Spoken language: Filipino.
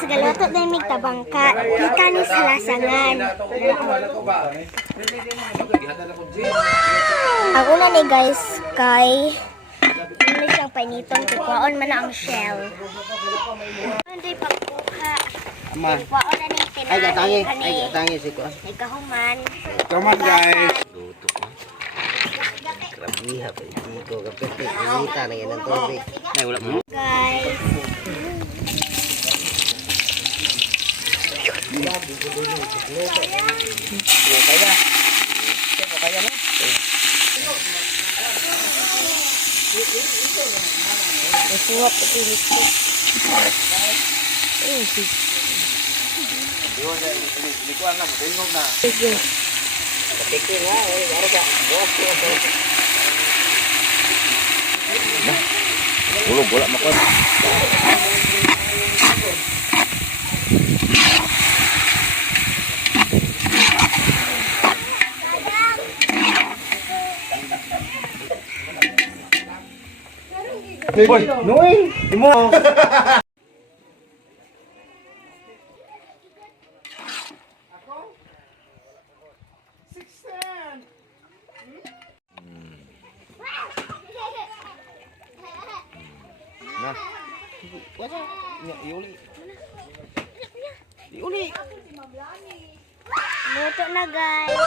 guys, galuto din mig tabangka. Kita ni sa lasangan. Ang una ni guys kay ano siyang painiton, kukuhaon man ang shell. Hindi pagkuha. Kukuhaon na ning tinay. Ay, gatangi si ko. Ay kahuman. Come on guys. Luto ko. Grabe ha, hindi ko kapit. Inita na yan ang tubig. Ay, wala mo. Guys. Kaya na. Suwap ito nito. Likuan na, tingog na. Sige. Kapikir ha, ano ka? Bulog, wala makon. Boy, Noy! Imo! Nah. Wala. Iuli. Iuli. Luto na guys.